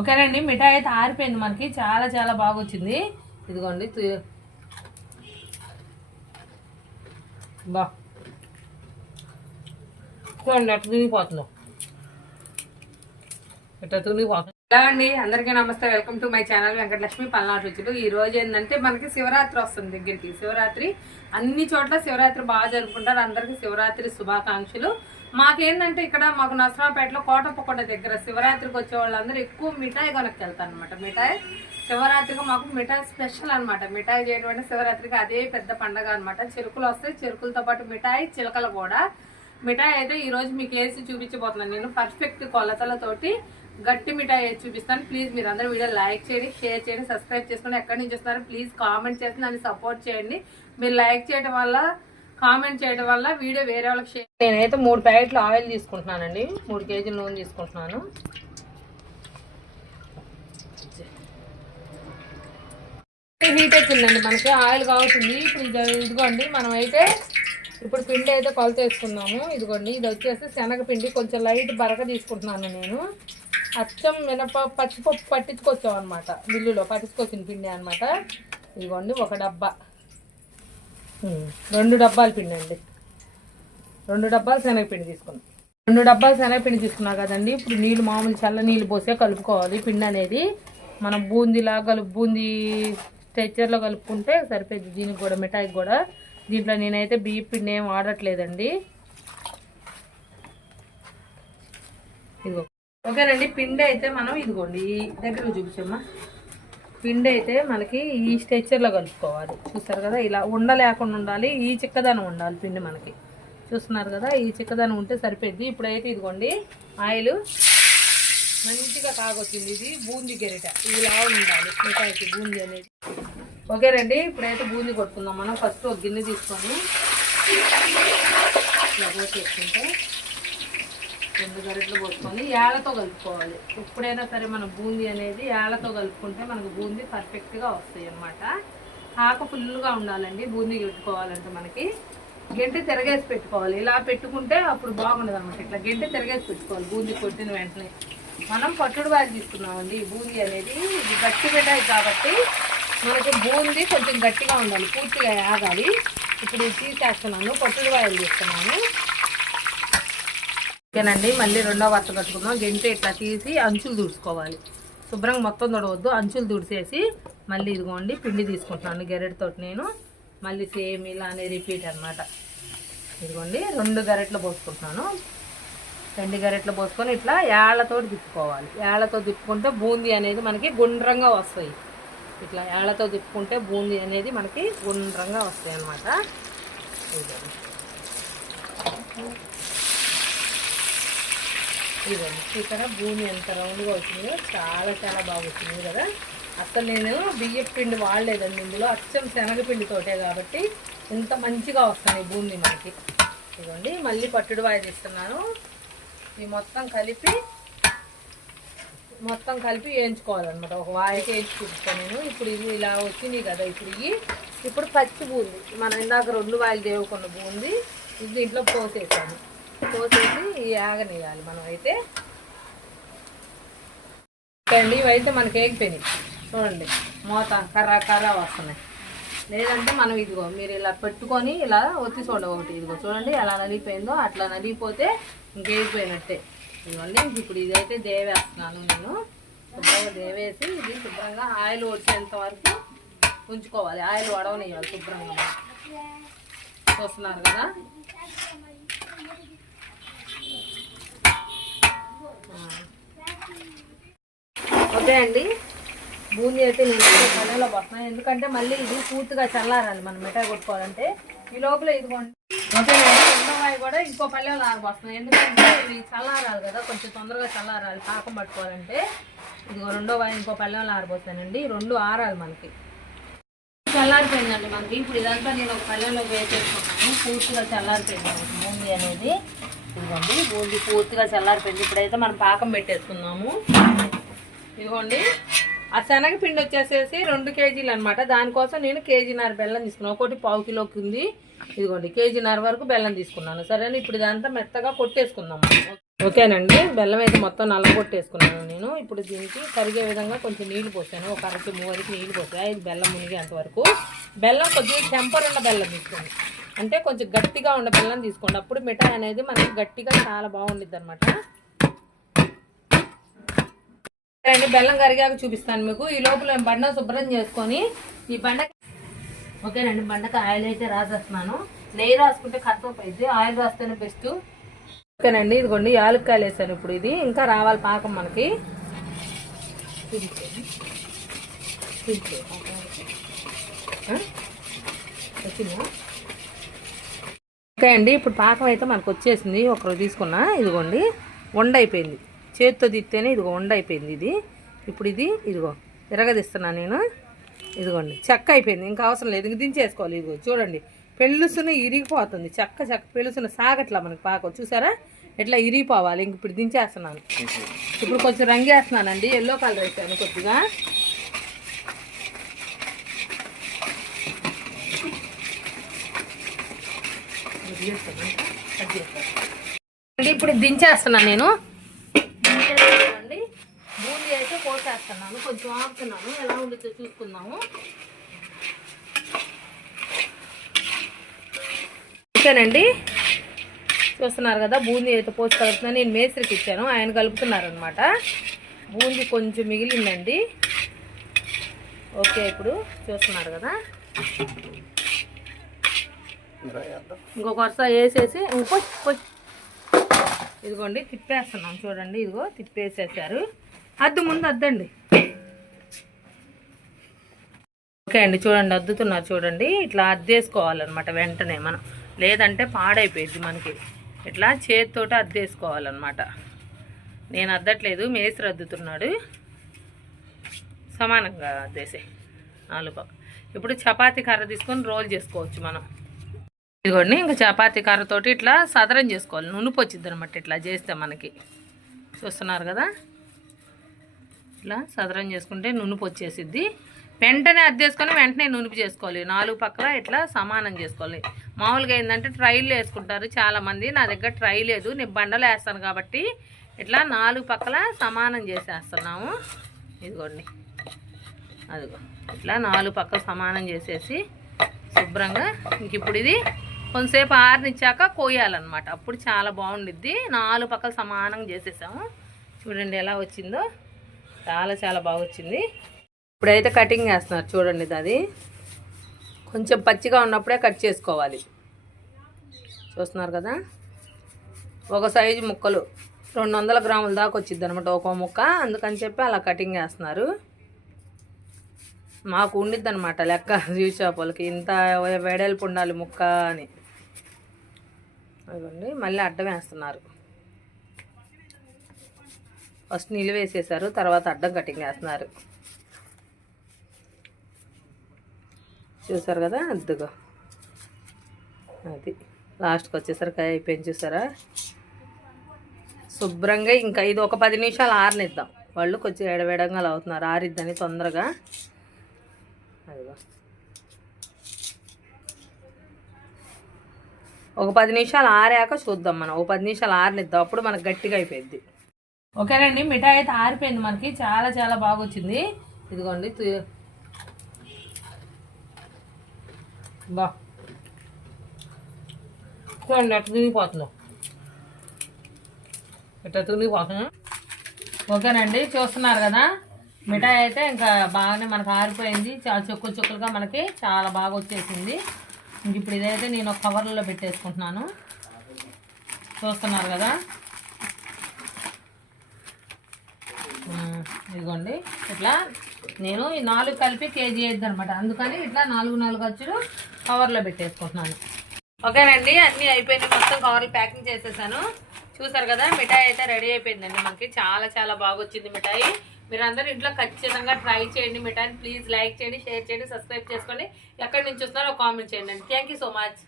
ఓకేనండి, మిఠాయి అయితే ఆరిపోయింది, మనకి చాలా చాలా బాగా వచ్చింది. ఇదిగోండి బా చూడండి అట్లా తునిగిపోతుందో, ఇట్లా తునిగిపోతుంది. ఎలా అండి, అందరికీ నమస్తే, welcome to my channel Venkatalakshmi Palnadu రుచులు. ఈ రోజు ఏంటంటే మనకి శివరాత్రి వస్తుంది దగ్గరికి. శివరాత్రి అన్ని చోట్ల శివరాత్రి బాగా జరుపుకుంటారు. అందరికీ శివరాత్రి శుభాకాంక్షలు. మాకేంటంటే ఇక్కడ మాకు నరసరావుపేటలో కోటప్పకొండ దగ్గర శివరాత్రికి వచ్చే వాళ్ళందరూ ఎక్కువ మిఠాయి కొనక్కెళ్తారు అనమాట. మిఠాయి శివరాత్రికి మాకు మిఠాయి స్పెషల్ అనమాట. మిఠాయి చేయడం అంటే శివరాత్రికి అదే పెద్ద పండగ అనమాట. చెరుకులు వస్తాయి, చెరుకులతో పాటు మిఠాయి, చిలకలు కూడా. మిఠాయి అయితే ఈరోజు మీకు వేసి చూపించబోతున్నాను నేను. పర్ఫెక్ట్ కొలతలతోటి గట్టి మిఠాయి వేసి చూపిస్తాను. ప్లీజ్ మీరు అందరూ వీడియో లైక్ చేయండి, షేర్ చేయండి, సబ్స్క్రైబ్ చేసుకుని ఎక్కడి నుంచి వస్తున్నారో ప్లీజ్ కామెంట్ చేసి నన్ను సపోర్ట్ చేయండి. మీరు లైక్ చేయడం వల్ల, కామెంట్ చేయడం వల్ల వీడియో వేరే వాళ్ళకి షేర్. నేనైతే 3 ప్యాకెట్లు ఆయిల్ తీసుకుంటున్నానండి, 3 కేజీల నూనె తీసుకుంటున్నాను. హీట్ ఎక్కిందండి, మనకి ఆయిల్ కావుతుంది. ఇప్పుడు ఇదిగోండి మనం అయితే ఇప్పుడు పిండి అయితే కొలత వేసుకుందాము. ఇదిగోండి ఇది వచ్చేసి శనగపిండి, కొంచెం లైట్ బరక తీసుకుంటున్నాను నేను. అచ్చం పచ్చిపప్పు పట్టించుకొచ్చాం అనమాట, మిల్లులో పట్టించుకొచ్చిన పిండి అనమాట. ఇదిగోండి 1 డబ్బా, 2 డబ్బాల పిండి అండి, 2 డబ్బాలు శనగపిండి తీసుకున్నాం. 2 డబ్బాలు శనగపిండి తీసుకున్నా కదండి. ఇప్పుడు నీళ్ళు మామూలు చల్ల నీళ్ళు పోసే కలుపుకోవాలి. పిండి అనేది మనం బూందీలా బూందీ స్ట్రెచ్చర్లో కలుపుకుంటే సరిపోయింది. దీనికి కూడా మిఠాయికి కూడా. దీంట్లో నేనైతే బియ్యం పిండి ఏం వాడట్లేదండి. ఇదిగో ఓకేనండి, పిండి అయితే మనం ఇదిగోండి ఈ దగ్గర చూపించమ్మా. పిండి అయితే మనకి ఈ స్ట్రెచ్చర్లో కలుపుకోవాలి. చూస్తారు కదా, ఇలా ఉండలేకుండా ఉండాలి, ఈ చిక్కదనం ఉండాలి పిండి మనకి. చూస్తున్నారు కదా, ఈ చిక్కదనం ఉంటే సరిపోద్ది. ఇప్పుడైతే ఇదిగోండి ఆయిల్ మంచిగా కాగొచ్చింది. ఇది బూందీ గెరిట, ఇలా ఉండాలి మిఠాయికి బూందీ అనేది. ఓకేనండి, ఇప్పుడైతే బూందీ కొట్టుకుందాం మనం. ఫస్ట్ ఒక గిన్నె తీసుకొని ఇలా పోసేసుకుంటే 2 గరిటెలు పోసుకొని ఏళ్ళతో కలుపుకోవాలి. ఎప్పుడైనా సరే మనం బూందీ అనేది ఏళ్ళతో కలుపుకుంటే మనకు బూందీ పర్ఫెక్ట్గా వస్తాయి అన్నమాట. ఆకు ఫుల్గా ఉండాలండి బూందీ పెట్టుకోవాలంటే. మనకి గెంటి తిరగేసి పెట్టుకోవాలి. ఇలా పెట్టుకుంటే అప్పుడు బాగుండదు అనమాట. ఇట్లా గెంటి తిరగేసి పెట్టుకోవాలి బూందీ కొట్టిన వెంటనే. మనం పట్టుడు బాయిలు తీసుకున్నామండి. ఈ బూందీ అనేది ఇది గట్టి మిఠాయి కాబట్టి మనకి బూందీ కొంచెం గట్టిగా ఉండాలి, పూర్తిగా ఆగాలి. ఇప్పుడు ఇది తీసేస్తున్నాను, పట్టుడు బాయిలు తీసుకున్నాను. ఓకేనండి, మళ్ళీ 2వ వరుస కట్టుకుందాం. గెంటి ఇట్లా తీసి అంచులు తుడుచుకోవాలి. శుభ్రంగా మొత్తం తొడవద్దు, అంచులు తుడిచేసి మళ్ళీ ఇదిగోండి పిండి తీసుకుంటున్నాను గెరెట్తో నేను. మళ్ళీ సేమ్ ఇలానే రిపీట్ అనమాట. ఇదిగోండి 2 గరెట్లు పోసుకుంటున్నాను. 2 గరెట్లు పోసుకొని ఇట్లా ఏళ్లతో తిప్పుకోవాలి. ఏళ్లతో తిప్పుకుంటే బూందీ అనేది మనకి గుండ్రంగా వస్తాయి. ఇట్లా ఏళ్లతో తిప్పుకుంటే బూందీ అనేది మనకి గుండ్రంగా వస్తాయి అన్నమాట. ఇదండి ఇక్కడ బూందీ ఎంత రౌండ్గా వచ్చిందో చాలా చాలా బాగా వచ్చింది కదా. అసలు నేను బియ్యం పిండి వాడలేదండి ఇందులో, అచ్చం శనగపిండితోటే కాబట్టి ఇంత మంచిగా వస్తుంది బూందీ మనకి. ఇదిగోండి మళ్ళీ పట్టుడు వాయి తీస్తున్నాను. ఇది మొత్తం కలిపి వేయించుకోవాలన్నమాట. ఒక వాయికి వేయించి చూపిస్తాను నేను. ఇప్పుడు ఇది ఇలా వచ్చింది కదా, ఇప్పుడు పచ్చి బూందీ మనం ఇందాక 2 వాయిలు దేవుకున్న బూందీ ఇది దీంట్లో పోసేసాను. పోసేసి ఆగనేయాలి మనం అయితే. అండి ఇవైతే మనకి ఏగిపోయినాయి చూడండి, మూత కర్ర వస్తున్నాయి. లేదంటే మనం ఇదిగో మీరు ఇలా పెట్టుకొని ఇలా ఒత్తి చూడండి. ఇదిగో చూడండి ఎలా నలిగిపోయిందో, అట్లా నలిగిపోతే ఇంకేగిపోయినట్టే. ఇదిగోండి ఇప్పుడు ఇదైతే దేవేస్తున్నాను నేను. శుభ్రంగా దేవేసి ఇది శుభ్రంగా ఆయిల్ వచ్చేంత వరకు ఉంచుకోవాలి. ఆయిల్ వడవనివ్వాలి శుభ్రంగా. చూస్తున్నారు కదా, ఓకే అండి. బూందీ అయితే నేను పల్లెలో పోతున్నాను, ఎందుకంటే మళ్ళీ ఇది పూర్తిగా చల్లారాలి మనం మిఠాయి కొట్టుకోవాలంటే. ఈ లోపల ఇదిగోండి ఓకే అండి, 2వ వాయి కూడా ఇంకో పల్లెలో ఆరబోస్తున్నాయి. ఎందుకంటే ఇది చల్లారాలి కదా, కొంచెం తొందరగా చల్లారాలి పాకం పట్టుకోవాలంటే. ఇదిగో 2వ వాయి ఇంకో పల్లెలో ఆరబోస్తానండి. 2 ఆరాలి మనకి. చల్లారిపోయిందండి మనకి. ఇప్పుడు ఇదంతా నేను ఒక పల్లెలో వేసేసుకుంటాను. పూర్తిగా చల్లారిపోయింది మనకి బూందీ అనేది. ఇదిగోండి బూందీ పూర్తిగా చల్లారిపోయింది. ఇప్పుడైతే మనం పాకం పెట్టేసుకుందాము. ఇదిగోండి ఆ శనగపిండి వచ్చేసేసి 2 కేజీలు అనమాట. దానికోసం నేను 1.5 కేజీ బెల్లం తీసుకున్నాను. ఒకటి 1/2 కిలోకి ఉంది. ఇదిగోండి 1.5 కేజీ వరకు బెల్లం తీసుకున్నాను. సరేనా, ఇప్పుడు ఇదంతా మెత్తగా కొట్టేసుకుందాము. ఓకేనండి, బెల్లం అయితే మొత్తం నల్లగొట్టేసుకున్నాను నేను. ఇప్పుడు దీనికి కరిగే విధంగా కొంచెం నీళ్లు పోసాను, ఒక అరటి వరకు నీళ్లు పోసా. ఇది బెల్లం మునిగేంత వరకు. బెల్లం కొద్దిగా టెంపర్ ఉన్న బెల్లం తీసుకోండి, అంటే కొంచెం గట్టిగా ఉన్న బెల్లం తీసుకోండి. అప్పుడు మిఠాయి అనేది మనకి గట్టిగా చాలా బాగుండిద్ది అనమాట. అండి, బెల్లం కరిగాక చూపిస్తాను మీకు. ఈ లోపల బండ శుభ్రం చేసుకొని ఈ ఓకేనండి, బండకి ఆయిల్ అయితే రాసేస్తున్నాను. నెయ్యి రాసుకుంటే కట్టపోయింది, ఆయిల్ రాస్తేనే బెస్ట్. ఓకేనండి, ఇదిగోండి యాలక్కాయలు వేసాను. ఇప్పుడు ఇది ఇంకా రావాలి పాకం మనకి. ఓకే అండి, ఇప్పుడు పాకం అయితే మనకు వచ్చేసింది. ఒకరు తీసుకున్నా, ఇదిగోండి వండ అయిపోయింది. చేతితో తీస్తేనే ఇదిగో వండ అయిపోయింది ఇది. ఇప్పుడు ఇది ఇదిగో తిరగదిస్తున్నా నేను. ఇదిగోండి చెక్క అయిపోయింది, ఇంకా అవసరం లేదు, ఇంక దించేసుకోవాలి. ఇదిగో చూడండి, పెళ్ళుసున ఇరిగిపోతుంది. చెక్క చెక్క పెళ్ళుసున సాగట్లా మనకి పాకం, చూసారా ఎట్లా ఇరిగిపోవాలి. ఇంక ఇప్పుడు దించేస్తున్నాను. ఇప్పుడు కొంచెం రంగేస్తున్నానండి, ఎల్లో కలర్ వేసాను కొద్దిగా. ఇప్పుడు దించేస్తున్నాను నేను. బూందీ అయితే పోసేస్తున్నాను, కొంచెం ఆపుతున్నాను, ఎలా ఉండిద్దో చూసుకుందాము. ఓకేనండి, చూస్తున్నారు కదా బూందీ అయితే పోసి కలుపుతున్నాను. నేను మేస్త్రికి ఇచ్చాను, ఆయన కలుపుతున్నారనమాట. బూందీ కొంచెం మిగిలిందండి. ఓకే, ఇప్పుడు చూస్తున్నారు కదా, ఇంకొక వరుస వేసేసి ఇదిగోండి తిప్పేస్తున్నాం. చూడండి, ఇదిగో తిప్పేసేసారు. అద్దు ముందు అద్దండి. ఓకే అండి, చూడండి అద్దుతున్నారు చూడండి. ఇట్లా అద్దేసుకోవాలన్నమాట వెంటనే మనం, లేదంటే పాడైపోయింది మనకి. ఇట్లా చేతితోటి అద్దేసుకోవాలన్నమాట. నేను అద్దట్లేదు, మేస్త్రి అద్దుతున్నాడు. సమానంగా అద్దేసే 4 పక్క. ఇప్పుడు చపాతీ కర్ర తీసుకొని రోల్ చేసుకోవచ్చు మనం. ఇదిగోండి, ఇంకా చపాతీ కర్రతోటి ఇట్లా సదరం చేసుకోవాలి. నునుపు వచ్చిద్ది అనమాట ఇట్లా చేస్తే మనకి. చూస్తున్నారు కదా, ఇట్లా సదరం చేసుకుంటే నునుపు వచ్చేసిద్ది. వెంటనే అద్దేసుకొని వెంటనే నునుపు చేసుకోవాలి. 4 పక్కల ఇట్లా సమానం చేసుకోవాలి. మామూలుగా ఏంటంటే ట్రైలు వేసుకుంటారు చాలామంది. నా దగ్గర ట్రై లేదు, నేను బండలు వేస్తాను కాబట్టి ఇట్లా 4 పక్కల సమానం చేసేస్తున్నాము. ఇదిగోండి, అదిగో ఇట్లా 4 పక్కల సమానం చేసేసి శుభ్రంగా ఇంక ఇప్పుడు ఇది కొంతసేపు ఆరనిచ్చాక కోయాలన్నమాట. అప్పుడు చాలా బాగుండిద్ది. 4 పక్కల సమానంగా చేసేసాము. చూడండి ఎలా వచ్చిందో, చాలా చాలా బాగా వచ్చింది. ఇప్పుడైతే కటింగ్ చేస్తున్నారు చూడండి. అది కొంచెం పచ్చిగా ఉన్నప్పుడే కట్ చేసుకోవాలి. చూస్తున్నారు కదా, ఒక సైజు ముక్కలు 200 గ్రాముల దాకా వచ్చింది అనమాట ఒక ముక్క. అందుకని చెప్పి అలా కటింగ్ చేస్తున్నారు. మాకు ఉండిద్ది అనమాట లెక్క, స్వీట్ షాప్ వాళ్ళకి ఇంత వెడల్పు ఉండాలి ముక్క అని. అదిగోండి, మళ్ళీ అడ్డం వేస్తున్నారు. ఫస్ట్ నిలువ వేసేసారు, తర్వాత అడ్డం కటింగ్ వేస్తున్నారు. చూసారు కదా, అద్దుగా అది లాస్ట్కి వచ్చేసరికి అయిపోయింది. చూసారా శుభ్రంగా. ఇంకా ఇది ఒక 10 నిమిషాలు ఆరనిద్దాం. వాళ్ళు కొంచెం ఎడవేడంగా అవుతున్నారు, ఆరిద్దని తొందరగా. అదిగో ఒక 10 నిమిషాలు ఆరాక చూద్దాం మనం. ఒక 10 నిమిషాలు ఆరనిద్దాం, అప్పుడు మనకు గట్టిగా అయిపోయింది. ఓకేనండి, మిఠాయి అయితే ఆరిపోయింది మనకి. చాలా చాలా బాగా వచ్చింది. ఇదిగోండి బా చూడండి ఎట్లా తునిగిపోతుందో, ఇట్లా తునిగిపోతున్నా. ఓకేనండి, చూస్తున్నారు కదా, మిఠాయి అయితే ఇంకా బాగానే మనకు ఆరిపోయింది. చాలా చుక్కలు చుక్కలుగా మనకి చాలా బాగా వచ్చేసింది. ఇంక ఇప్పుడు ఇదైతే నేను ఒక కవర్లలో పెట్టేసుకుంటున్నాను. చూస్తున్నారు కదా, ఇదిగోండి ఇట్లా నేను ఈ 4 కలిపి కేజీ వేద్ది అనమాట. అందుకని ఇట్లా 4 అచ్చులు కవర్లో పెట్టేసుకుంటున్నాను. ఓకేనండి, అన్నీ అయిపోయినాయి, మొత్తం కవర్లు ప్యాకింగ్ చేసేసాను. చూసారు కదా, మిఠాయి అయితే రెడీ అయిపోయిందండి మనకి. చాలా చాలా బాగా వచ్చింది మిఠాయి. మీరు అందరూ ఇంట్లో ఖచ్చితంగా ట్రై చేయండి మిఠాయిని. ప్లీజ్ లైక్ చేయండి, షేర్ చేయండి, సబ్స్క్రైబ్ చేసుకోండి. ఎక్కడి నుంచి చూస్తున్నారో కామెంట్ చేయండి. Thank you so much.